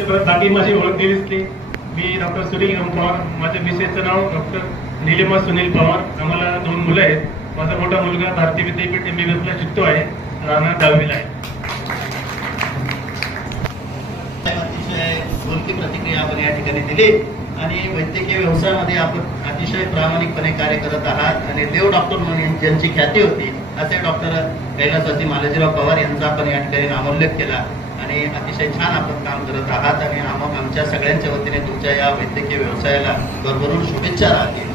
त्याच्याबरोबर बाकी माझी ओळख दिलीच की मी डॉक्टर सुनील पवार, माझ्या मिसेसचं नाव डॉक्टर निलिमा सुनील पवार. आम्हाला 2 मुलं आहेत. माझा मोठा मुलगा भारतीय विद्यापीठ MBBS शिकतो आहे, राहणार 10वीला आहे. अतिशय बोलकी प्रतिक्रिया आपण या ठिकाणी दिली आणि वैद्यकीय व्यवसायामध्ये आपण अतिशय प्रामाणिकपणे कार्य करत आहात आणि देव डॉक्टर म्हणून ज्यांची ख्याती होती असे डॉक्टर कैलासवासी मालोजीराव पवार यांचा आपण या ठिकाणी नामोल्लेख केला आणि अतिशय छान आपण काम करत आहात आणि आमच्या सगळ्यांच्या वतीने तुमच्या या वैद्यकीय व्यवसायाला भरभरून शुभेच्छा राहतील.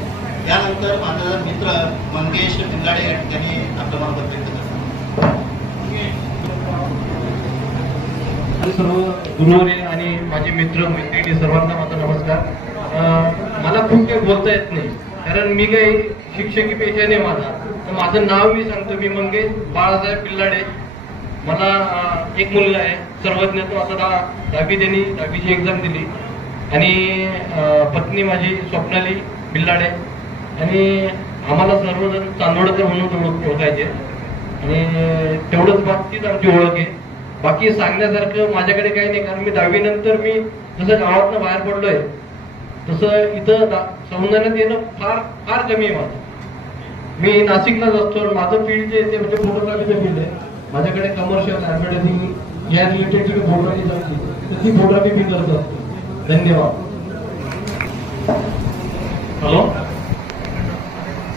त्यानंतर माझा मित्र मंगेश पिंगाडे या ठिकाणी आपलं मनोगत व्यक्त करतात. सर्व गुरुवर्य आणि माझे मित्र मैत्रिणी सर्वांना माझा नमस्कार. मला खूप काही बोलता येत नाही कारण मी काही शिक्षकी पेशा नाही माझा. तर माझं नाव मी सांगतो, मी मंगेश बाळासाहेब पिल्लाडे. मला एक मुलगा आहे सर्वज्ञ, तो आता 10वीची एक्झाम दिली आणि पत्नी माझी स्वप्नाली पिल्लाडे आणि आम्हाला सर्वजण चांदोडकर म्हणून ओळखायचे आणि तेवढंच बाबतीत आमची ओळख आहे. बाकी सांगण्यासारखं माझ्याकडे काही नाही कारण मी 10वी नंतर मी जसं गावातनं बाहेर पडलोय तसं इथं समुदायात येणं फार फार कमी आहे माझं. मी नाशिकलाच असतो. माझं फील्ड जे ते म्हणजे फोटोग्राफीचं फील्ड आहे. माझ्याकडे कमर्शियल ऍडव्हर्टायझिंग या रिलेटेड जी फोटोग्राफी चालते ती फोटोग्राफी मी करत असतो. धन्यवाद. हॅलो,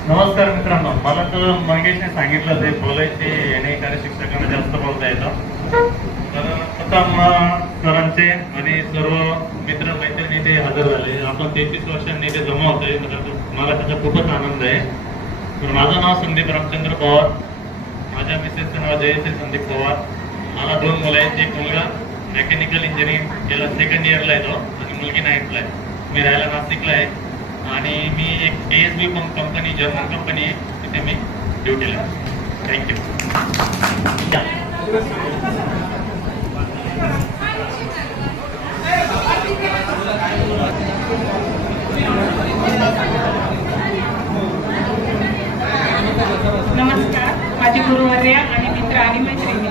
नमस्कार मित्रांनो. मला तर मंगेशने सांगितलं ते बोलायचे येणे कार्य शिक्षकांना जास्त बोलता येतं. तर प्रथम सरांचे आणि सर्व मित्र मैत्रिणी ते हजर झाले. आपण 33 वर्षांनी ते जमा होतोय. मला त्याचा खूपच आनंद आहे. तर माझं नाव संदीप रामचंद्र पवार, माझ्या मिसेसचं नाव जयश्री संदीप पवार. मला 2 मुलं आहेत. एक मुलगा मेकॅनिकल इंजिनिअरिंग गेला 2nd इयरला आहे तो आणि मुलगी 9th ला आहे. मी राहायला नाशिकला आहे आणि मी एक ASB कंपनी, जर्मन कंपनी आहे, तिथे मी ड्युटीला आहे. थँक्यू. नमस्कार. माझे गुरुवर्य आणि मित्र आणि मैत्रिणी.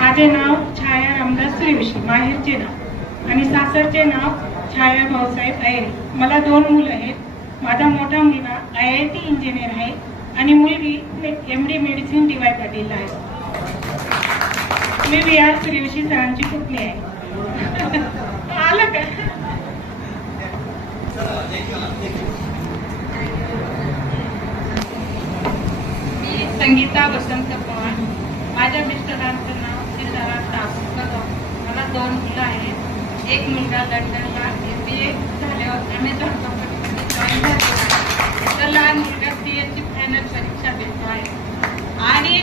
माझे नाव छाया रामदास सूर्यवंशी, माहेरचे नाव, आणि सासरचे नाव छाया भाऊसाहेब अय्यर. मला 2 मुलं आहेत. माझा मोठा मुलगा IIT इंजिनियर आहे आणि मुलगी MD मेडिसिन DY पाटील आहे. मी VR सूर्यवंशी सरांची पुतणी आहे. आलं का? मी संगीता वसंत पवार. माझ्या मिस्टरांचं नाव सिद्धार्थ दास. मला 2 मुलं आहेत. एक मुलगा लंडनला MBA झाल्यावर Amazon कंपनीमध्ये जॉईन झाला. तर लहान मुलगा CAची फायनल परीक्षा देतो आहे. आणि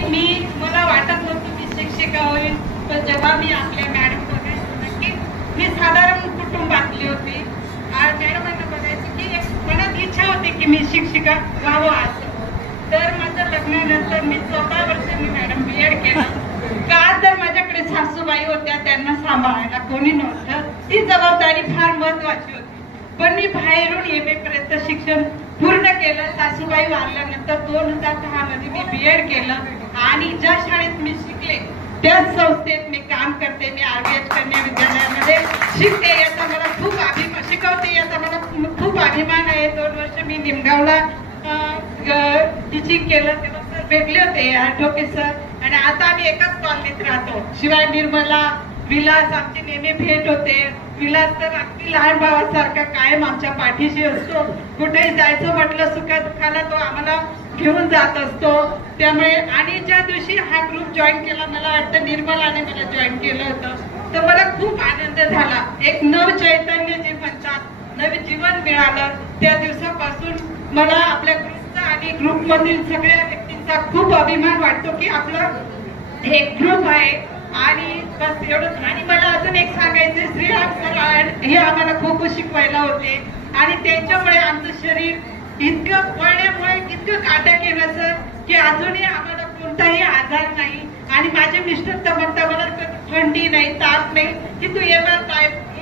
मला वाटत नव्हतं मी शिक्षिका होईल, पण जेव्हा मी आपल्या मॅडम बघायचं की मी साधारण कुटुंबातली होती. मॅडमांना बघायचं की मनात इच्छा होती की मी शिक्षिका व्हावं असं. तर माझं लग्नानंतर मी 14 वर्ष मी मॅडम BEd केलं. का तर माझ्याकडे सासूबाई होत्या, त्यांना सांभाळायला कोणी नव्हतं. ती जबाबदारी फार महत्वाची होती. पण मी बाहेरून MA पर्यंत शिक्षण पूर्ण केलं. सासूबाई वारल्यानंतर 2010 मध्ये मी BEd केलं आणि ज्या शाळेत मी शिकले त्याच संस्थेत मी काम करते. मी RVH कन्या विद्यालयामध्ये शिकते. याचा मला खूप अभिमान, शिकवते याचा मला खूप अभिमान आहे. 2 वर्ष मी निमगावला टीचिंग केलं. तेव्हा सर भेटले होते, ॲडव्होकेट सर, आणि आता आम्ही एकाच कॉलनीत राहतो. शिवाय निर्मला, विलास आमची नेहमी भेट होते. विलास तर अगदी लहान भावासारखा कायम आमच्या पाठीशी असतो. कुठेही जायचं म्हटलं सुखादुखाला तो आम्हाला घेऊन जात असतो. त्यामुळे आणि ज्या दिवशी हा ग्रुप जॉईन केला, मला वाटतं निर्मलाने मला जॉईन केलं होतं, तर मला खूप आनंद झाला. एक नव चैतन्य जे म्हणतात, नवे जीवन मिळालं. त्या दिवसापासून मला आपल्या ग्रुपचा आणि ग्रुपमधील सगळ्या व्यक्तींचा खूप अभिमान वाटतो की आपलं एक ग्रुप आहे. आणि बस एवढंच. आणि मला अजून एक सांगायचं, श्रीराम सर हे आम्हाला खो खो शिकवायला होते आणि त्यांच्यामुळे आमचं शरीर इतकं वळण्यामुळे इतकं काटक आहे ना सर की अजूनही आम्हाला कोणताही आजार नाही. आणि माझे मिस्टर तर म्हणतात मला थंडी नाही, ताप नाही, की तू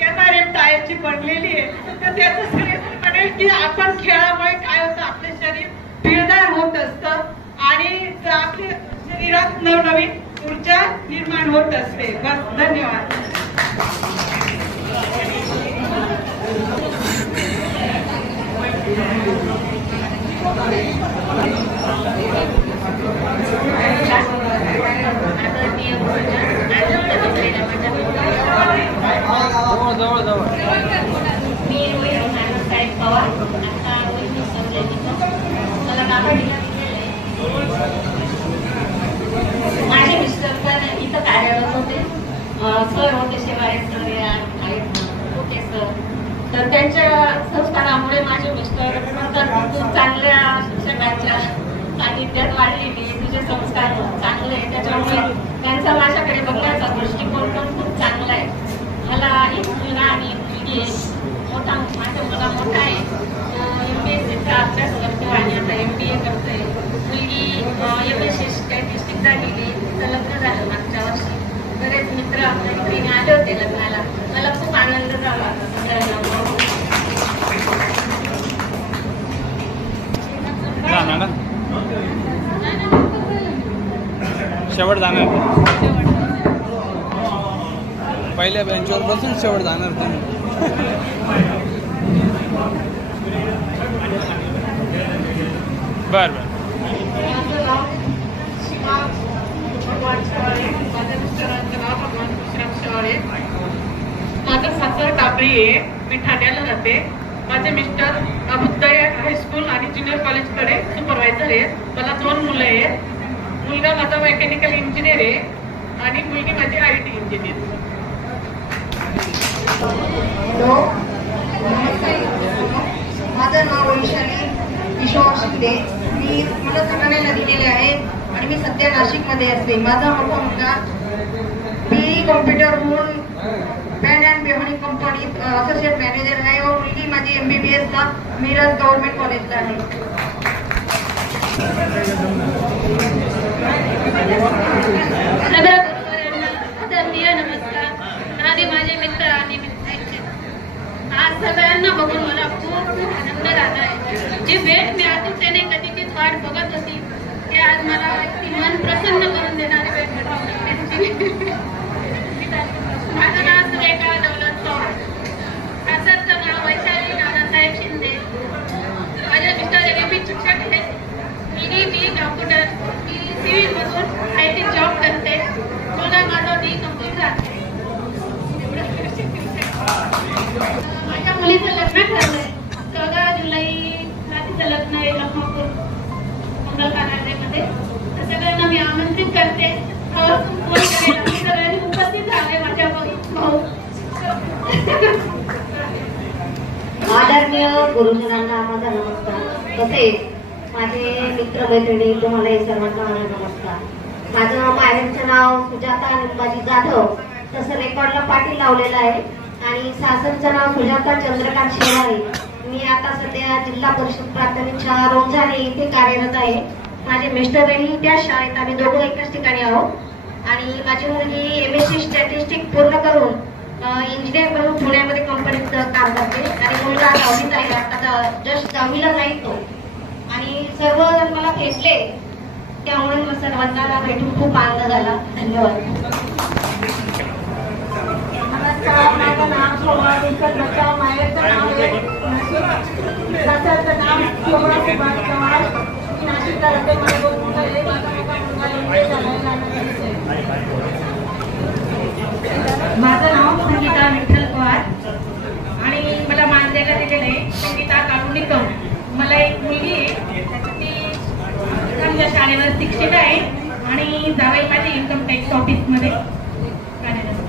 MRM टाईपची बनलेली आहे. तर त्याचं शरीर म्हणेल की आपण खेळामुळे काय होतं, आपलं शरीर पिळदार होत असतं आणि आपल्या शरीरात नवनवीन ऊर्जा निर्माण होत असते. बस, धन्यवाद. मी साहेब पवार आता मला माझे मिस्टर पण इथं कार्यरत होते, सर होते शेवाळे सर होते सर. तर त्यांच्या संस्कारामुळे माझे मिस्टर खूप चांगल्या शिक्षकांच्या सानिध्यात वाढलेली. तुझे संस्कार चांगले आहे, त्याच्यामुळे त्यांचा माझ्याकडे बघण्याचा दृष्टिकोन पण खूप चांगला आहे. मला एक मुलगा आणि एक मुलगी आहे. माझा मुलगा मोठा आहे, MPSCचा अभ्यास करतो आणि आता MBA करतोय. मुलगी MSc स्टॅटिस्टिक्स झालेली, तिचं लग्न झालं मागच्या वर्षी. बरेच मित्र मैत्रिणी आले होते लग्नाला, मला खूप आनंद झाला. शेवट जाणार पहिल्या बेंचवर बसून शेवट जाणार तुम्ही. बर बर. माझं नाव शिवा भगवान शेवाळे, माझ्या मिस्टरांचं नाव भगवान विश्राम शेवाळे. माझं सासर टाबरी आहे, मी ठाण्याला राहते. माझे मिस्टर अभुदय हायस्कूल आणि ज्युनियर कॉलेजकडे सुपरवायझर आहेत. मला 2 मुलं आहेत. मुलगा माझा मेकॅनिकल इंजिनियर आहे आणि मुलगी माझी IT इंजिनियर. हॅलो, माझं नाव वैशाली किशोर शिंदे. मी मला ठाण्याला दिलेले आहे आणि मी सध्या नाशिकमध्ये असते. माझा मोठा मुलगा BE कॉम्प्युटर होऊन पॅन अँड बेहोनी कंपनीत असोसिएट मॅनेजर आहे व मुलगी माझी MBBS ला मिरज गव्हर्नमेंट कॉलेजला आहे. आदरणीय नमस्कार. आधी माझे मित्र आणि मित्रांचे आज सगळ्यांना बघून मला खूप आनंद झाला आहे. जी भेट मी आतुरतेने कधीचीच वाट बघत होती, ते आज मला मन प्रसन्न करून देणारी भेट भेटली. माझं नाव सुरेखा दौलत पवार, सासरचं नाव वैशाली नानासाहेब शिंदे. माझ्या मिस्टर MB शिक्षक आहेत. मुलगी BE कॉम्प्युटर, मी सिव्हिल मधून IT जॉब करते. मुलगा माझा BE कम्प्लीट झाला. माझ्या मुलीचं लग्न ठरलंय. 14 जुलैला तिचं लग्न आहे लखनपूर मंगल कार्यालयामध्ये. तर सगळ्यांना मी आमंत्रित करते. सगळ्यांनी उपस्थित झाले माझ्या भाऊ. आदरणीय गुरुजनांना माझा नमस्कार. तसेच माझे मित्रमैत्रिणी तुम्हालाही सर्वांना माझा नमस्कार. माझं माहेरचं नाव सुजाता निंबाजी जाधव, तसं रेकॉर्डला पाटील लावलेलं आहे आणि सासरचं नाव सुजाता चंद्रकांत शेवाळे. मी आता सध्या जिल्हा परिषद प्राथमिक शाळा रोंजाणे इथे कार्यरत आहे. माझे मिस्टरही त्याच शाळेत, आम्ही दोघं एकाच ठिकाणी आहोत. आणि माझी मुलगी MSc स्टॅटिस्टिक्स पूर्ण करून इंजिनियर म्हणून पुण्यामध्ये कंपनीत काम करते आणि मुलगा 10वीत आहे, आता जस्ट 10वीला जाईल तो. आणि सर्वजण मला भेटले, त्यामुळे मला सर्वांना भेटून खूप आनंद झाला. धन्यवाद. नमस्कार, माझं नाव शोभा दिनकर बच्चा. माहेरचं नाव आहे सासरचं नाव शोभा सुभाष चव्हाण. नाशिकला राहते. मला 2 मुलं आहेत. माझा मोठा मुलगा MBA झालाय. माझं नाव संगीता विठ्ठल पवार आणि मला मानदेला दिलेलं आहे संगीता कारुणीकम. मला एक मुलगी आहे, ती आमच्या शाळेवर शिक्षित आहे आणि जावई माझी इन्कम टॅक्स ऑफिसमध्ये कार्यरत.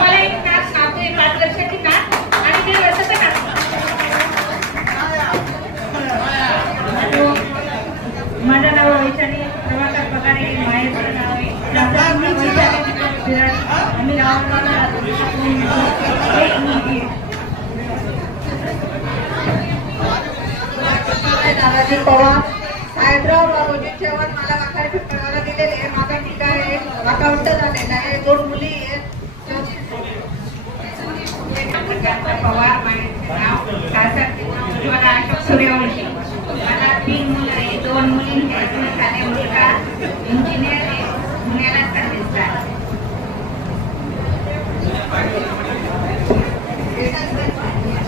मला एक नाच नातू आहे, 5 वर्षाची नात आणि 1.5 वर्षाचा नातू. माझं नाव वैशाली प्रभाकर पगारे. माहेरचं नाव आहे आम्ही गावाला राहतो. दादाजी पवार, साहेबराव रोजी चव्हाण. मला वाखारी फिरवायला दिलेले आहे. माझा मुलगा आहे, अकाउंट झालेला आहे. 2 मुली आहेत. पवार. माहेरचं नाव सासरचं नाव मला अशोक सूर्यवंशी. मला 3 मुलं आहे, 2 मुलींचे झाले. मुलगा इंजिनियर आहे, पुण्याला सर्व्हिसला आहे.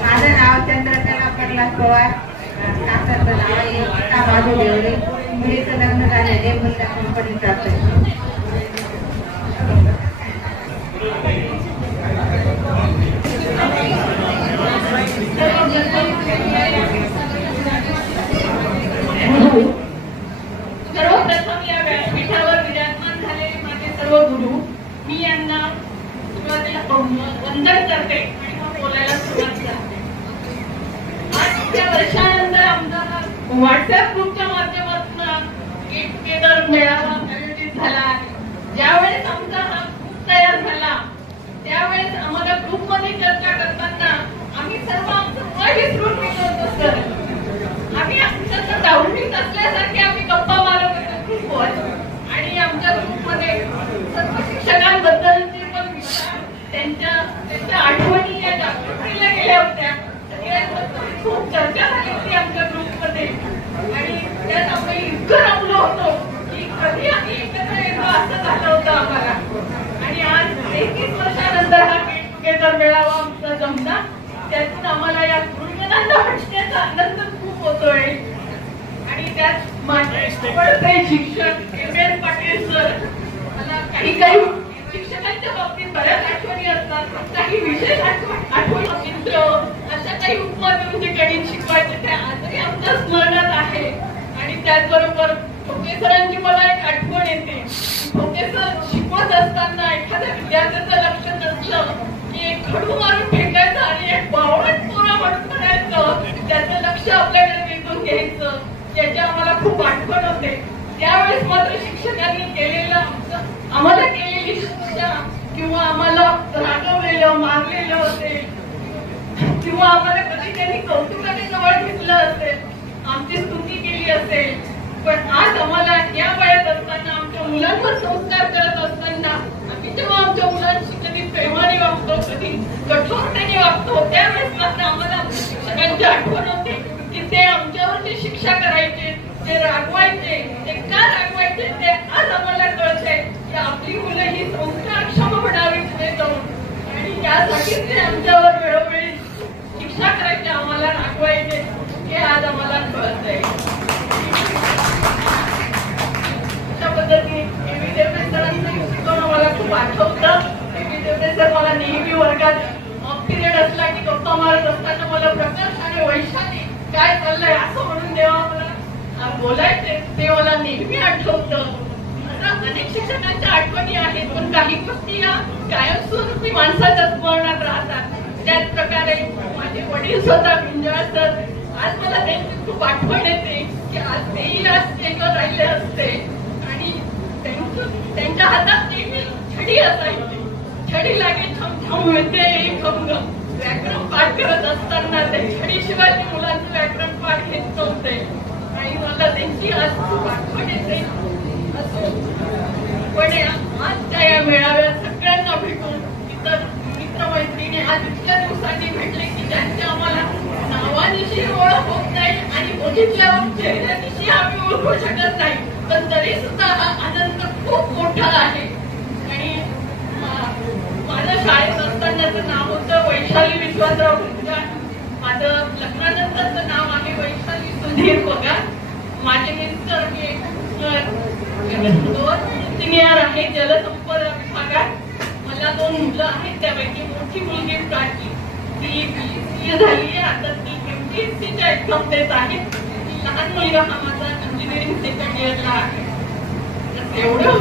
माझं नाव चंद्रकला प्रल्हाद पवार. सासरचं नाव आहे बाजू देवरे. मुलीचं लग्न झालेले, मुलगा कंपनीत जातोय. मी यांना सुरुवातीला वंदन करते आणि मग बोलायला सुरुवात करते. आज त्या वर्षानंतर आमचा व्हॉट्सअप ग्रुपच्या माध्यमातून गेट टुगेदर मेळावा आयोजित झाला. ज्यावेळेस आमचा हा ग्रुप तयार झाला त्यावेळेस आम्हाला ग्रुपमध्ये चर्चा करताना आम्ही सर्व आमचं वय विसरून गेलो होतो सर. आम्ही आमच्या डाऊनलोड असल्यासारखे आम्ही गप्पा मारत होतो ग्रुपवर आणि आमच्या ग्रुपमध्ये सर्व शिक्षकांबद्दलचे पण विचार त्यांच्या आठवणी या जागृतीला गेल्या होत्या. सगळ्यांबद्दल खूप चर्चा झाली होती आमच्या ग्रुपमध्ये आणि त्यात आम्ही इतकं रमलो होतो की कधी आम्ही एकत्र येतो असं झालं होतं आम्हाला. आणि आज 31 वर्षानंतर हा गेट टुगेदर मेळावा आमचा जमला. त्यातून आम्हाला या गुरुजनांना भेटण्याचा आनंद खूप होतोय. आणि त्यात माझे आवडते शिक्षक एम.एस. पाटील सर. मला काही शिक्षकांच्या बाबतीत बऱ्याच आठवणी असतात, काही विशेष आठवणी मित्र अशा काही उपमा जे गणित शिकवायचे ते आजही आमच्या स्मरणात आहे. आणि त्याचबरोबर ठोके सरांची मला एक आठवण येते. ठोके सर शिकवत असताना एखाद्या विद्यार्थ्याचं लक्ष नसलं की एक खडू मारून फेकायचं आणि एक बावळट पोरं म्हणून म्हणायचं, त्याचं लक्ष आपल्याकडे वेधून घ्यायचं. याची आम्हाला खूप आठवण होते. त्यावेळेस मात्र शिक्षकांनी आम्हाला केलेली शिक्षा किंवा आम्हाला रागवलेलं मारलेलं असेल किंवा आम्हाला कधी त्यांनी कौतुकाने जवळ घेतलं असेल, आमची स्तुती केली असेल. पण आज आम्हाला या वयात असताना आमच्या मुलांवर संस्कार करत असताना आम्ही जेव्हा आमच्या मुलांशी कधी प्रेमाने वागतो कधी कठोरतेने वागतो त्यावेळेस मात्र आम्हाला आमच्या शिक्षकांची आठवण होते की ते आमच्यावर जे शिक्षा करायचे, ते रागवायचे, ते का रागवायचे ते आज आम्हाला कळतंय की आपली मुलं ही संस्कारक्षम बनावी पुढे जाऊन आणि त्यासाठी ते आमच्यावर वेळोवेळी शिक्षा करायचे, आम्हाला रागवायचे हे आज आम्हाला कळतंय. अशा पद्धतीने एबी देवरे सरांचं शिकवणं मला खूप आठवतं. एबी देवरे सर मला नेहमी वर्गात पिरियड असला की गप्पा मारत असताना मला प्रकाश आणि वैशाली काय चाललंय असं म्हणून जेव्हा मला बोलायचे ते मला नेहमी आठवतं. आता अनेक शिक्षकांच्या आठवणी आहेत पण काही गोष्टी या कायमस्वरूपी माणसाच्या स्मरणात राहतात. त्याच प्रकारे माझे वडील स्वतः पिंजाळ सर आज मला त्यांची खूप आठवण येते की आज तेही आज स्टेजवर राहिले असते आणि त्यांच्या हातात नेहमी छडी असायची. छडी लागे छमछम मिळते एक खंग. व्याकरण पाठ करत असताना ते छडीशिवाय ते मुलांचं व्याकरण पाठ घेत नव्हते आणि मला त्यांची आज खूप आठवण येते. पण आजच्या या मेळाव्यात सगळ्यांना भेटून इतर मित्रमैत्रिणी आज इतक्या दिवसांनी भेटले की ज्यांची आम्हाला नावानिशी ओळख होत नाही आणि बघितल्यावर चेहऱ्यानिशी आम्ही ओळखू शकत नाही, पण तरी सुद्धा हा आनंद खूप मोठा आहे. आणि माझ्या शाळेत असतानाचं नाव होतं वैशाली विश्वासराव गुंजाळ. माझं लग्नानंतरचं नाव आहे वैशाली सुधीर पगार. माझे मिस्टर हे इंजिनियर आहे जलसंपदा विभागात. मला 2 मुलं आहेत, त्यापैकी मोठी मुलगी प्राची, ती BSc झाली आहे, आता ती MPSCच्या एक्झाम देत आहे. लहान मुलगा हा माझा इंजिनिअरिंग सेकंड इयरला आहे. एवढं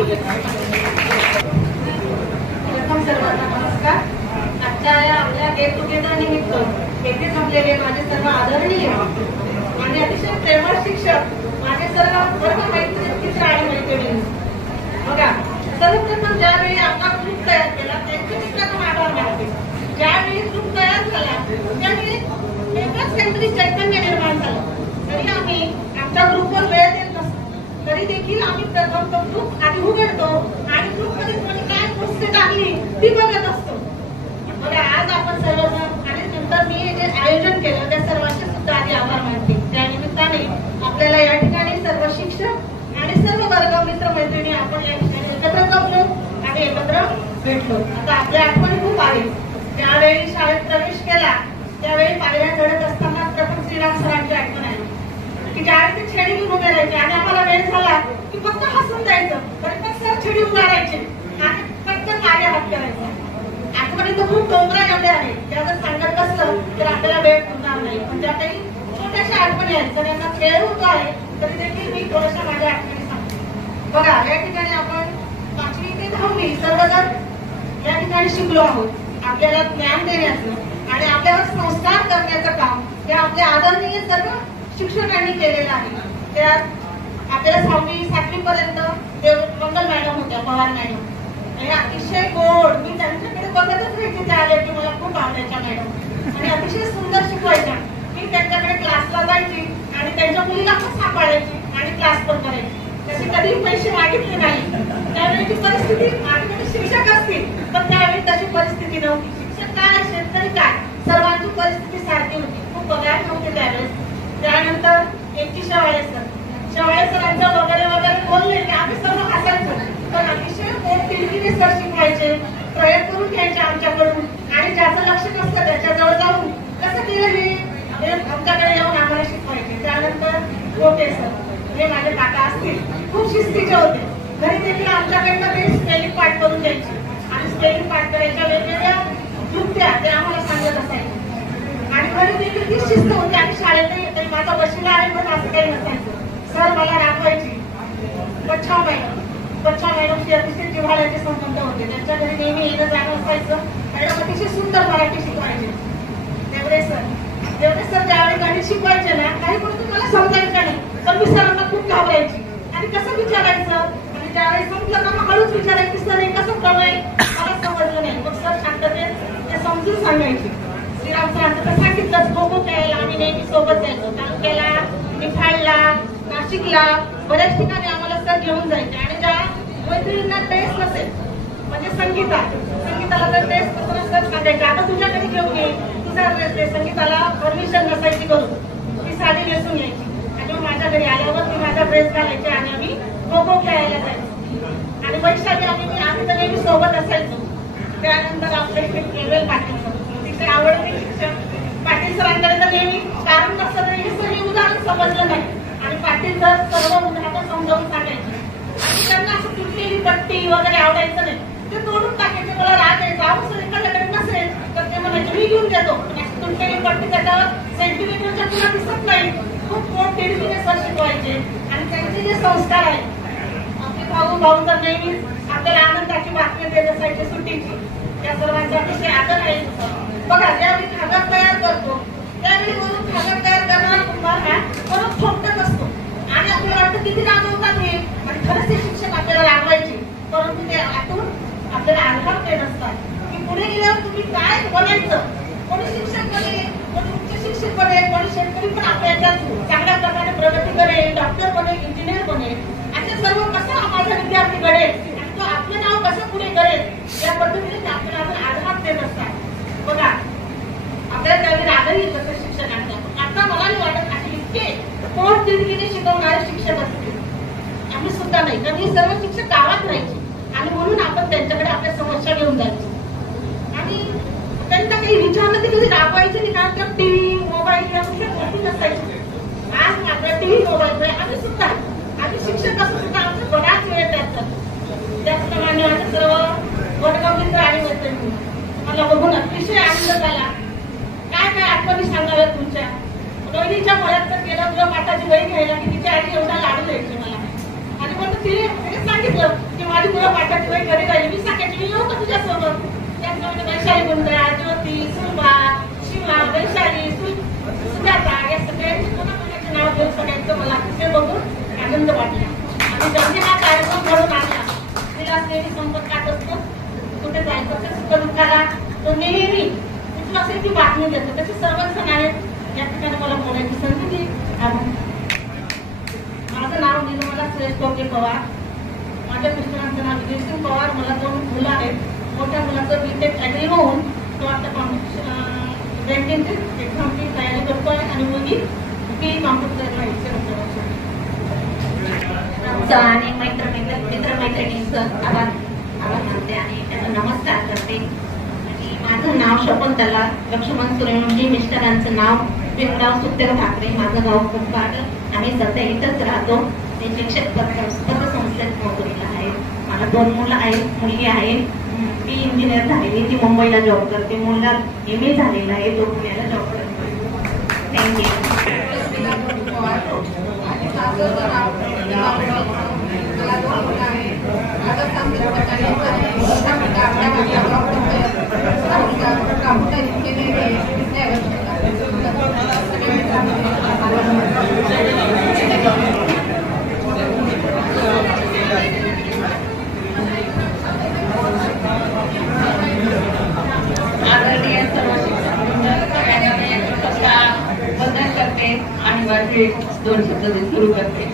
सर्वांना नमस्कार. आजच्या आपल्या गेट टुगेदर निमित्त येथे थांबलेले माझे सर्व आदरणीय आणि अतिशय प्रेमळ शिक्षक, माझे सर्व मित्र आणि मैत्रिणी. बघा, सर्वप्रथम ज्यावेळी आपला ग्रुप तयार केला त्यांचे मी प्रथम आभार मानते. ज्यावेळी ग्रुप तयार झाला त्यावेळी वेगळंच काहीतरी चैतन्य निर्माण झालं. तरी आम्ही आमच्या ग्रुपवर वेळ देत नसतो तरी देखील आम्ही प्रथम तो ग्रुप आधी उघडतो आणि ग्रुपमध्ये कोणी काय गोष्ट टाकली ती बघत असतो. बघा, आज आपण सर्वजण आणि नंतर मी जे आयोजन केलं त्या सर्वांचे सुद्धा आधी आभार मानते. त्या निमित्ताने आपल्याला या ठिकाणी सर्व शिक्षक आणि सर्व वर्ग मित्र मैत्रिणी आपण या ठिकाणी एकत्र जमलो आणि एकत्र भेटलो. आता आपल्या आठवणी खूप आहेत. ज्यावेळी शाळेत प्रवेश केला त्यावेळी पायऱ्या चढत असताना प्रथम श्रीराम सरांची आठवण आहे की ज्यावेळी ते छडी घेऊन उभे राहायचे आणि आम्हाला वेळ झाला की फक्त हसून जायचं, पण सर छडी उभारायचे आणि पटकन मागे हात करायचा. आठवणी तर खूप डोंगरा एवढे आहे, त्या जर सांगत असलं तर आपल्याला वेळ पुरणार नाही. पण ज्या काही छोट्याशा आठवणी आहेत तर यांना वेळ होतो आहे तरी देखील मी थोड्याशा माझ्या आठवणी सांगते. बघा, या ठिकाणी आपण 5वी ते 10वी सर्वजण ठिकाणी शिकलो आहोत. आपल्याला ज्ञान देण्याचं आणि आपल्यावर संस्कार करण्याचं काम हे आपल्या आदरणीय सर्व शिक्षकांनी केलेलं आहे. त्यात आपल्याला 6वी 7वी पर्यंत मंगल मॅडम होत्या, पवार मॅडम. आणि अतिशय गोड, मी त्यांच्याकडे बघतच राहायचे त्या की मला खूप आवडायच्या मॅडम आणि अतिशय सुंदर शिकवायच्या. मी त्यांच्याकडे क्लासला जायची आणि त्यांच्या मुलीला पण सांभाळायची आणि क्लास पण करायची. तसे कधी पैसे मागितले नाही. त्यावेळेची परिस्थिती, माझ्याकडे शिक्षक असतील पण त्यावेळी तशी परिस्थिती नव्हती. शिक्षक काय, शेतकरी काय, सर्वांची परिस्थिती सारखी होती. खूप पगार नव्हते त्यावेळेस. त्यानंतर एकटी शेवाळे सरांचं वगैरे वगैरे बोलले की आम्ही सर्व हसायचो. पण अतिशय पोटतिडकीने सर शिकवायचे, प्रयोग करून घ्यायचे आमच्याकडून आणि ज्याचं लक्ष नसतं त्याच्याजवळ जाऊन कसं केलं हे आमच्याकडे येऊन आम्हाला शिकवायचे. त्यानंतर गोटे सर, हे माझे काका असतील, खूप शिस्तीचे होते. घरी देखील आमच्याकडनं ते स्पेलिंग पाठ करून द्यायची आणि स्पेलिंग पाठ करायच्या वेगवेगळ्या युक्त्या ते आम्हाला सांगत असायचे. आणि घरी देखील ती शिस्त होती आणि शाळेतही माझा वशिला आहे पण असं काही नसायचं. सर मला राखवायची. बच्चा मॅडमशी अतिशय जिव्हाळ्याचे संबंध होते. त्यांच्या घरी नेहमी येणं जाणं असायचं. मॅडम अतिशय सुंदर मराठी शिकवायचे. देवरे सर ज्यावेळी गणित शिकवायचे ना, काही गोष्टी मला समजायच्या नाही पण मी सरांना खूप घाबरायची आणि कसं विचारायचं आणि ज्यावेळी समजलं ना मग हळूच विचारायची, सर हे कसं प्रमेय, मला समजलं नाही. मग सर शांततेत ते समजून सांगायचे. श्रीराम सरांचं तर सांगितलं, खो-खो खेळायला आम्ही नेहमी सोबत जायचो. तालुक्याला, निफाडला, नाशिकला, बऱ्याच ठिकाणी आम्हाला सर घेऊन जायचे. आणि ज्या मैत्रिणींना टेस्ट नसेल म्हणजे संगीताला जर टेस्ट नसेल सर सांगायचे, आता तुझ्याकडे घेऊन ये, तुझा संगीताला परमिशन नसायची करून ती साडी नेसून यायची आणि मग माझ्या घरी आल्यावर ती माझा ड्रेस घालायचे आणि आम्ही खो-खो खेळायला जायचो. आणि वैशाली आम्ही तर नेहमी सोबत असायचो. त्यानंतर आपले केवळ पाटील सर, तिथे आवडते शिक्षक. पाटील सरांकडे तर नेहमी कारण कसं तरी हे सगळे उदाहरण समजलं नाही आणि पाटील सर सर्व उदाहरण समजावून सांगायचे. आणि त्यांना असं तुटलेली पट्टी वगैरे आवडायचं नाही, ते तोडून टाकायचे. मला राग यायचा, अहो सर एखाद्याकडे नसेल तर ते म्हणायचे मी घेऊन देतो. तुटलेली पट्टी त्याच्यावर सेंटिमीटरच्या तुला दिसत नाही. खूप पोटतिडकीने सर शिकवायचे आणि त्यांचे जे संस्कार आहेत, आपले भाऊ तर नेहमीच आपल्याला आनंदाची बातमी देत असायचे सुट्टीची. त्या सर्वांचा अतिशय आदर आहे. बघा, ज्यावेळी कागद तयार करतो त्यावेळी म्हणून कागद तयार करणारा कुंभार हा परत ठोकत असतो आणि आपल्याला वाटतं किती रागवतात हे, आणि खरंच हे शिक्षक आपल्याला रागवायचे. परंतु ते आतून आपल्याला आधार देत असतात की पुढे गेल्यावर तुम्ही काय बनायचं. कोणी शिक्षक बने, कोणी उच्च शिक्षक बने, कोणी शेतकरी पण आपल्या याच्यात चांगल्या प्रकारे प्रगती करेल, डॉक्टर बनेल, इंजिनियर बनेल. आणि ते सर्व कसं माझा विद्यार्थी घडेल आणि तो आपलं नाव कसं पुढे करेल या पद्धतीने ते आपल्याला आधार देत असतात. बघा, आपल्याला त्यावेळी रागही येत असतं शिक्षकांचा. आता मला नाही वाटत असे इतके पोटतिडकीने शिकवणारे शिक्षक असतील. आम्ही सुद्धा नाही, कारण हे सर्व शिक्षक गावात राहायचे आणि म्हणून आपण त्यांच्याकडे आपल्या समस्या घेऊन जायचो आणि त्यांचा काही विचारलं ते कधी राबवायचे नाही, कारण त्या टीव्ही मोबाईल या गोष्टी नसायची. आज मात्र टीव्ही मोबाईल आम्ही शिक्षक असं सुद्धा आमचा बराच वेळ त्यात. त्याचप्रमाणे माझं सर्व वर्ग मित्र आणि मैत्रिणी मला बघून अतिशय आनंद झाला. काय आठवणी सांगाव्या तुमच्या. रोहिणीच्या मुळात तर गेलं तुला पाठाची वही घ्यायला की तिची आजी एवढा लाडू द्यायची मला. आणि म्हणून तिने सांगितलं की माझी तुला पाठाची वही घरी राहिली. मी सांगायची मी येऊ का तुझ्यासोबत. त्याचप्रमाणे वैशाली गुंडा, ज्योती, सुलभा, शिवा, वैशाली, सुजाता या सगळ्यांची कोणाकोणाचे नाव घेऊन सगळ्यांचं मला ते बघून आनंद वाटला. आणि ज्यांनी हा कार्यक्रम घडून आणला तिला नेहमी संपर्कात असतो. कुठे जायचं तर सुख दुःखाला तो नेहमी विश्वासाची बातमी देतो. त्याचे सर्वच सण आहेत. या ठिकाणी मला बोलायची संधी दिली. माझं नाव निर्मला सुरेश टोके पवार. माझ्या मिस्टरांचं नाव विजयसिंग पवार. मला 2 मुलं आहेत. मोठ्या मुलाचं बीटेक ऍग्री होऊन तो आता बँकेची एक्झामची तयारी करतोय आणि मुलगी बी कॉम्प्युटरला आणि मित्रमैत्रिणींचं आवाज मानते आणि त्यांना नमस्कार करते. आणि माझं नाव शकुंतला लक्ष्मण सूर्यवंशी. मिस्टरांचं नाव विनराव सुखदेव ठाकरे. माझं गाव कुंभार. आम्ही सध्या इथंच राहतो. ते शिक्षक पतसंस्थेत नोकरीला आहे. मला 2 मुलं आहेत. मुलगी आहे ती इंजिनियर झालेली, ती मुंबईला जॉब करते. मुलगा MA झालेला आहे, तो पुण्याला जॉब करतो. थँक्यू. मला 2 मुलं आहेत. मी 2 शब्द सुरू करते.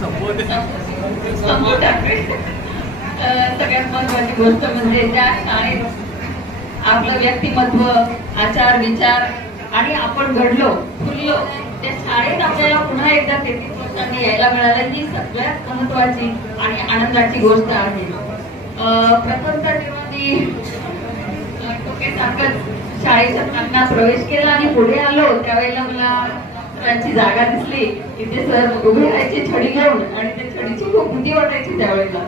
संपू टाकते. सगळ्यात महत्वाची गोष्ट म्हणजे त्या शाळेत आपलं व्यक्तिमत्व, आचार विचार आणि आपण घडलो फुललो त्या शाळेत आपल्याला पुन्हा एकदा 33 वर्षांनी यायला मिळालं ही सगळ्यात महत्वाची आणि आनंदाची गोष्ट आहे. प्रथमतः जेव्हा मी टोकेसारखंच शाळेच्या प्रांगणात प्रवेश केला आणि पुढे आलो त्यावेळेला मला सरांची जागा दिसली. इथे सर उभे राहायचे छडी घेऊन आणि त्या छडीची खूप भीती वाटायची त्यावेळेला.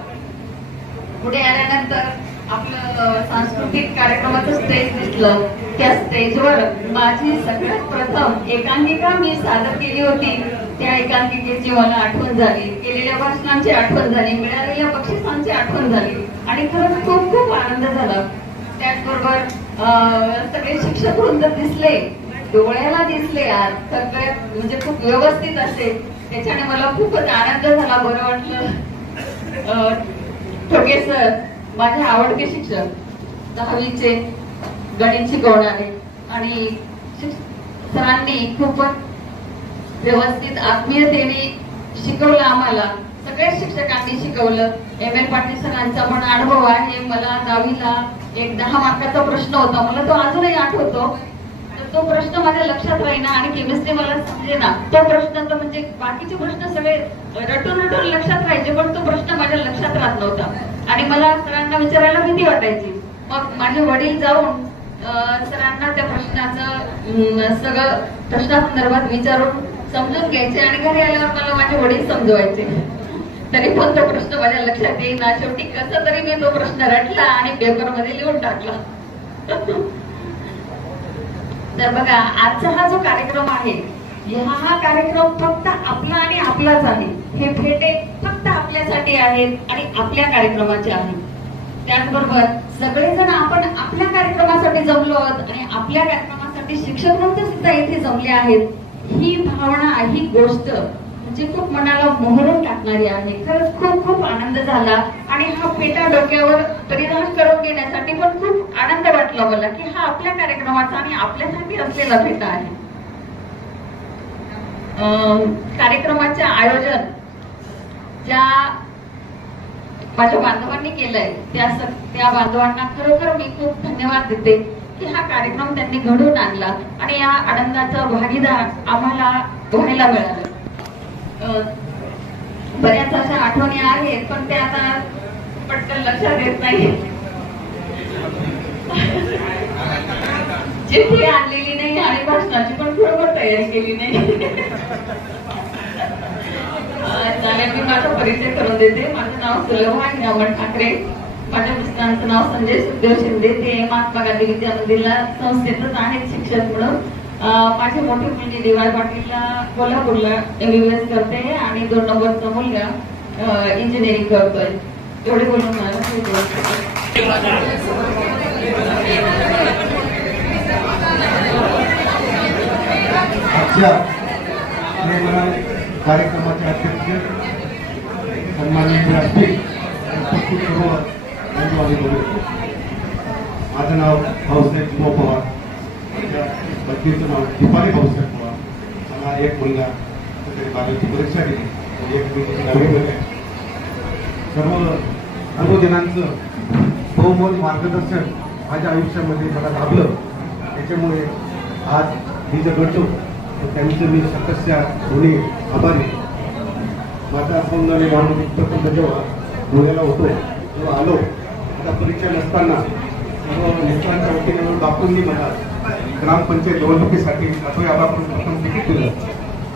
पुढे आल्यानंतर आपलं सांस्कृतिक कार्यक्रमाचं स्टेज दिसलं. त्या स्टेजवर माझी सगळ्यात प्रथम एकांकिका मी सादर केली होती. त्या एकांकिकेची मला आठवण झाली, केलेल्या भाषणांची आठवण झाली, मिळालेल्या बक्षिसांची आठवण झाली आणि खरंच खूप खूप आनंद झाला. त्याचबरोबर सगळे शिक्षक वृंद दिसले, डोळ्याला दिसले आज सगळ्यात म्हणजे खूप व्यवस्थित असे. त्याच्याने मला खूपच आनंद झाला, बरं वाटलं. ठोके सर माझे आवडते शिक्षक, 10वीचे गणित शिकवणारे आणि सरांनी खूपच व्यवस्थित आत्मीयतेने शिकवलं आम्हाला. सगळ्याच शिक्षकांनी शिकवलं. एम.एल. पाटील सरांचा पण अनुभव आहे. मला 10वीला एक 10 मार्काचा प्रश्न होता, मला तो अजूनही आठवतो. तर तो प्रश्न माझ्या लक्षात राहीना आणि केमिस्ट्री मला समजेना. तो प्रश्न तर म्हणजे बाकीचे प्रश्न सगळे रटून लक्षात राहायचे पण तो प्रश्न माझ्या लक्षात राहत नव्हता आणि मला सरांना विचारायला भीती वाटायची. मग माझे वडील जाऊन सरांना त्या प्रश्नाचं सगळं प्रश्नासंदर्भात विचारून समजून घ्यायचे आणि घरी आल्यावर मला माझे वडील समजवायचे. तरी पण तो प्रश्न माझ्या लक्षात येईना. शेवटी कसं तरी मी तो प्रश्न रटला आणि पेपरमध्ये लिहून टाकला. तर बघा आजचा हा जो कार्यक्रम आहे हा कार्यक्रम फक्त आपला आणि आपलाच आहे. हे भेटे फक्त आपल्यासाठी आहेत आणि आपल्या कार्यक्रमाचे आहेत. त्याचबरोबर सगळेजण आपण आपल्या कार्यक्रमासाठी जमलो आहोत आणि आपल्या कार्यक्रमासाठी शिक्षक वृंद सुद्धा इथे जमले आहेत. ही भावना, ही गोष्ट म्हणजे खूप मनाला मोहरून टाकणारी आहे. खरंच खूप खूप आनंद झाला आणि हा फेटा डोक्यावर परिधान करून घेण्यासाठी पण खूप आनंद वाटला मला की हा आपल्या कार्यक्रमाचा आणि आपल्यासाठी असलेला फेटा आहे. कार्यक्रमाचे आयोजन ज्या माझ्या बांधवांनी केलंय त्या बांधवांना खरोखर मी खूप धन्यवाद देते की हा कार्यक्रम त्यांनी घडवून आणला आणि या आनंदाचा भागीदार आम्हाला व्हायला मिळालं. बऱ्याच अशा आठवणी आहेत पण ते आता पटकन लक्षात येत नाही. चिठ्ठी आणलेली नाही आणि भाषणाची पण बरोबर तयारी केली नाही. चालेल, मी माझा परिचय करून देते. माझं नाव सुलभा हिरामण ठाकरे. माझ्या मिस्टरांचं नाव संजय सुखदेव शिंदे. ते महात्मा गांधी विद्या मंदिरला संस्थेतच आहेत शिक्षक म्हणून. माझी मोठी मुलगी डी.वाय. पाटीलला कोल्हापूरला MBBS करते आणि 2 नंबरचा मुलगा इंजिनिअरिंग करतोय. एवढे बोलून मला कार्यक्रमाचे अध्यक्ष सन्माननीय असतील माझं नाव भाऊसाहेब जिमो पवार, माझ्या पत्नीचं नाव दीपाली भाऊसाहेब पवार. मला एक मुलगा 12वी परीक्षा दिली आणि एक मुलगी 9वीमध्ये. सर्व जणांचं बहुमोल मार्गदर्शन माझ्या आयुष्यामध्ये मला लाभलं. त्याच्यामुळे आज मी जे घडतो त्यांचं मी शतशः ऋणी आभारी. माझा सौंदर्य मानून प्रथम जेव्हा पुण्याला होतो तेव्हा आलो. आता परीक्षा नसताना सर्व मित्रांच्या वतीने बापूंनी मला ग्रामपंचायत निवडणुकीसाठी 8व्या आबापासून प्रथम तिकीट दिलं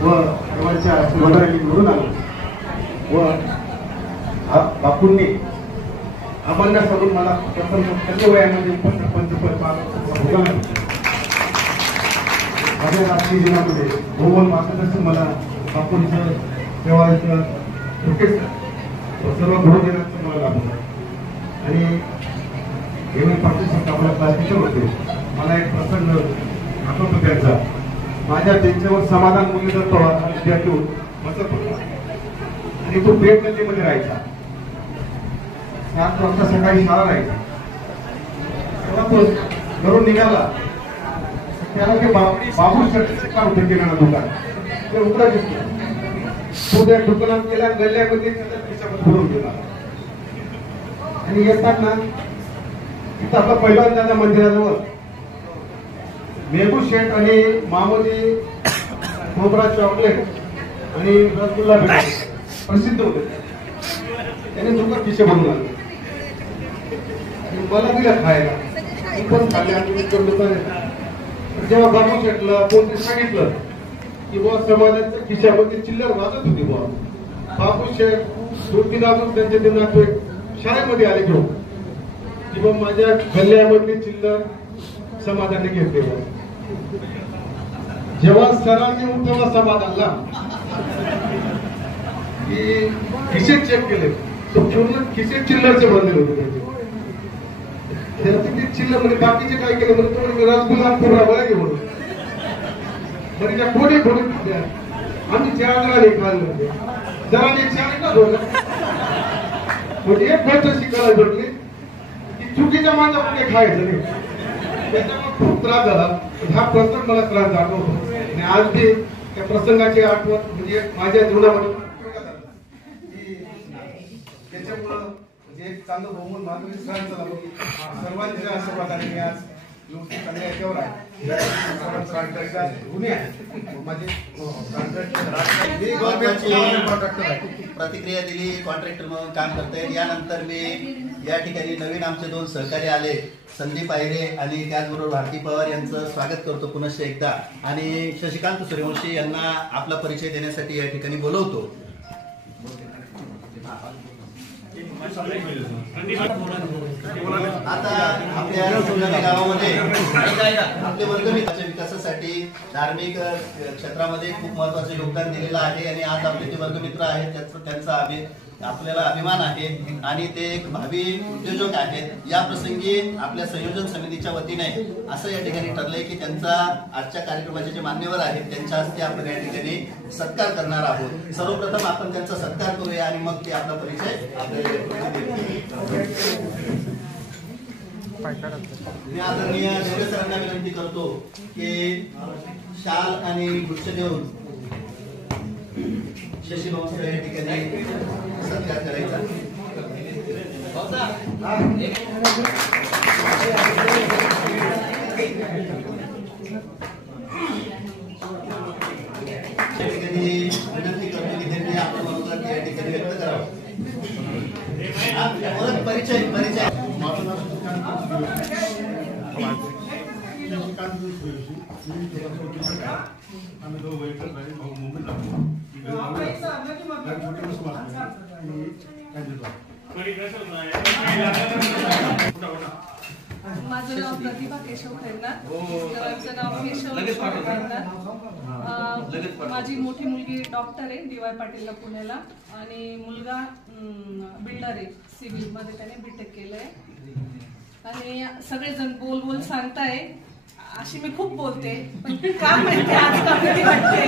व सर्वांच्या मंडळांनी निवडून आलो व बापूंनी आम्हाला सोडून मला प्रथम कमी वयामध्ये उपसरपंच पद माझ्या राजकीय जीवनामध्ये बहुमोल मार्गदर्शन मला बापूंचं व्यवहाराचं सर्व गुरुजनांचं मला लाभलं. आणि एम.एल. पाटील साहेब आपला क्लास टीचर होते. मला एक प्रसंग आठवतो त्यांचा. माझ्या त्यांच्यावर समाधान मुरलीधर पवार हा विद्यार्थी बसत होता आणि तो पेठ गल्लीमध्ये राहायचा. 7 वाजता सकाळी शाळा राहायची. तेव्हा तो घरून निघाला त्याला ते बाबू शर्ट होते किराणा दुकान ते उघडा दिसतो. तो त्या दुकानात गेला, गल्ल्यामध्ये त्याचा खिशामध्ये भरून गेला. आणि येताना इथं आपलं पैलवानदादा मंदिराजवळ मेहबूब शेठ आणि मामोजी खोबरा चॉकलेट आणि रसगुल्ला प्रसिद्ध होते. त्याने सुद्धा खिशे भरून लागले. मला दिलं खायला, मी पण खाल्ले. आणि जेव्हा बाबू शेठला कोणते सांगितलं की बुवा समाजाच्या खिशामध्ये चिल्लर वाजत होती बुवा, बाबू शेठ 2-3 अजून त्यांचे ते नातेवाईक शाळेमध्ये आले घेऊन की बुवा माझ्या गल्ल्यामधली चिल्लर समाजाने घेतली. जेव्हा सरांनी उठवला समाजाला की खिशे चेक केले, तो पूर्ण खिशे चिल्लरचे बनले होते. त्याचे चिल्लर म्हणजे बाकीचे काय केले म्हणजे रसगुल्ला पुरा वळगे म्हणून म्हणजे त्या कोणी कोणी आम्ही 4 जणांनी खाल्ले होते. जराने 4 का धोरण म्हणजे एक गोष्ट शिकायला भेटली की चुकीच्या माझ्या पुढे खायचं नाही. त्याच्यामुळे खूप त्रास झाला. हा प्रसंग मला त्रास जाणवतो आणि आज ते त्या प्रसंगाची आठवण म्हणजे माझ्या जीवनामध्ये त्याच्यामुळं म्हणजे एक चांगलं बहुमत मानवी सरांचं लाभून सर्वांच्या आशीर्वादाने मी आज चांगल्या याच्यावर आहे. प्रतिक्रिया दिली, कॉन्ट्रॅक्टर म्हणून काम करतायत. यानंतर मी या ठिकाणी नवीन आमचे 2 सहकारी आले, संदीप आहिरे आणि त्याचबरोबर भारती पवार यांचं स्वागत करतो पुनश्च एकदा. आणि शशिकांत सूर्यवंशी यांना आपला परिचय देण्यासाठी या ठिकाणी बोलवतो. आता आपल्या गावामध्ये आपले वर्गमित्राच्या विकासासाठी धार्मिक क्षेत्रामध्ये खूप महत्वाचं योगदान दिलेलं आहे. आणि आज आपले जे वर्गमित्र आहेत त्यांचा आपल्याला अभिमान आहे आणि ते एक भावी उद्योजक आहेत. या प्रसंगी आपल्या संयोजन समितीच्या वतीने असं या ठिकाणी ठरलंय की त्यांचा आजच्या कार्यक्रमाचे जे मान्यवर आहेत त्यांच्या हस्ते आपण या ठिकाणी सत्कार करणार आहोत. सर्वप्रथम आपण त्यांचा सत्कार करूया आणि मग ते आपला परिचय आपल्याला. मी आदरणीय देवरे सरांना विनंती करतो की शाल आणि गुच्छ देऊन शशी भाऊंचा या ठिकाणी सत्कार करायचा. विनंती करतो की त्यांनी आपलं मनोगत या ठिकाणी व्यक्त करावं. परिचय आम्ही दोघं वैठक झाले, भाऊ मुंबईत लागलो. माझं नाव प्रतिभा केशव खैरनार, सरांचं नाव केशव खैरनार. माझी मोठी मुलगी डॉक्टर आहे DY पाटीलला पुण्याला आणि मुलगा बिल्डर आहे सिव्हिल मध्ये, त्याने BTech केलंय. आणि सगळेजण बोल बोल सांगताय, अशी मी खूप बोलते पण काय माहिती आजकाल किती वाटते.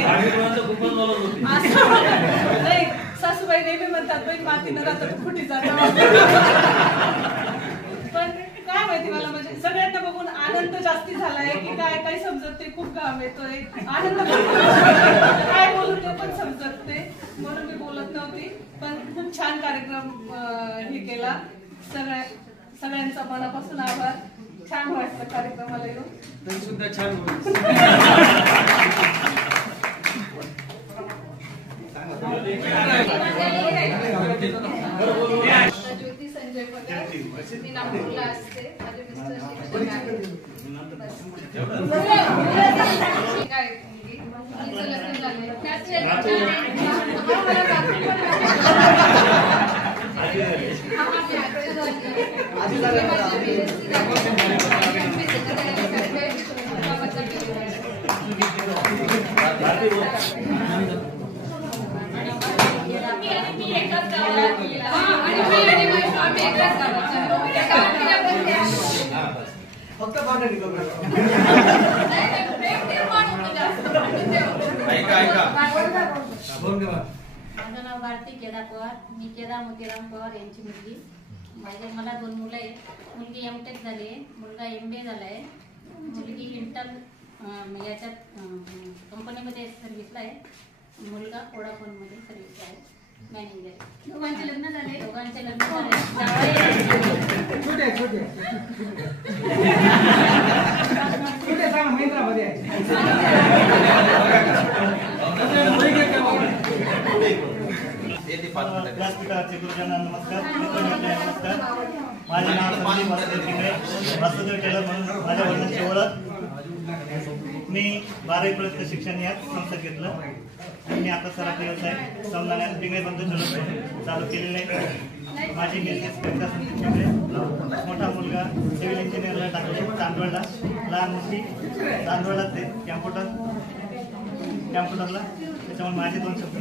नाही, सासूबाई नेहमी म्हणतात बाई मातीनं राहतात फुटी जातात. पण काय माहिती मला म्हणजे सगळ्यांना बघून आनंद जास्ती झालाय की काय काही समजत ते खूप घाम येतोय. आनंद काय बोलू ते पण समजत ते, म्हणून मी बोलत नव्हती. पण खूप छान कार्यक्रम हे केला. सगळ्यांचा मनापासून आभार. छान वाटलं कार्यक्रमाला येऊन. सुद्धा छान ज्योती संजय पगार, मी नागपूरला असते. माझे मिस्टर काय मुलीचं लग्न झालंय. फक्त माझं नाव भारती केदार पवार, मी केदार मोतीराम पवार यांची मुलगी. मला 2 मुलं आहेत. मुलगी M.Tech झाली, मुलगा MBA झालाय. मुलगी इंटर याच्यात कंपनीमध्ये सर्व्हिसला आहे. मुलगा वोडाफोनमध्ये सर्व्हिसला आहे, मॅनेजर. दोघांचे लग्न झाले. व्यासपीठाचे गुरुजनांना नमस्कार. नमस्कार. माझे नाव संदीप वासुदेव टेलर म्हणून माझ्या वडिलांची ओळख. मी 12वीपर्यंत शिक्षण यात संस्थेत घेतलं आणि मी आता सराफी व्यवसाय समजाण्यात पिंगळे बंधू चालू केलेले आहे. माझी मिसेस कविता संदीप पिंगळे, मोठा मुलगा सिव्हिल इंजिनिअरला टाकले चांदवडला, लहान मुलगी चांदवडलाच ते कॅम्प्युटरला. त्याच्यामुळे माझे 2 शब्द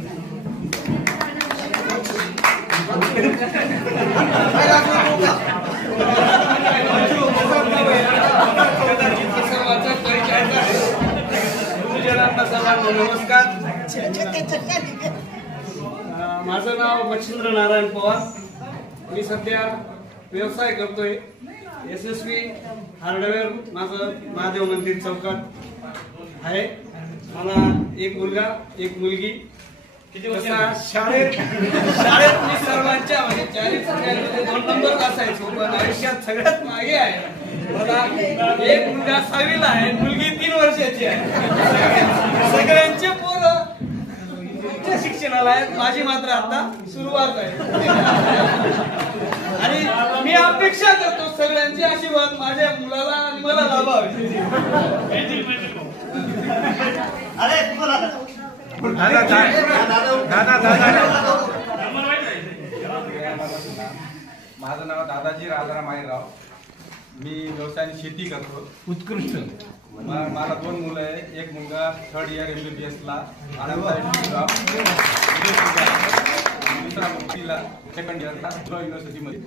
नमस्कार. माझं नाव मच्छिंद्र नारायण पवार. मी सध्या व्यवसाय करतोय यशस्वी हार्डवेअर. माझं महादेव मंदिर चौकात आहे. मला एक मुलगा एक मुलगी. शाळेत मी सर्वांच्या म्हणजे 40 2 नंबर असायचो, पण आयुष्यात सगळ्यात मागे आहे. मला एक मुलगा 6वीला आहे, मुलगी 3 वर्षाची आहे. सगळ्यांचे पोरं उच्च शिक्षणाला आहेत, माझी मात्र आता सुरुवात आहे. आणि मी अपेक्षा करतो सगळ्यांचे आशीर्वाद माझ्या मुलाला आणि मला लाभावे. माझं नाव दादाजी राजाराम आईराव. मी व्यवसायाने शेती करतो. उत्कृष्ट. मला 2 मुलं आहे. एक मुलगा 3rd इयर MBBS ला दुसरा मुलगीला 2nd इयरला युनिव्हर्सिटीमध्ये.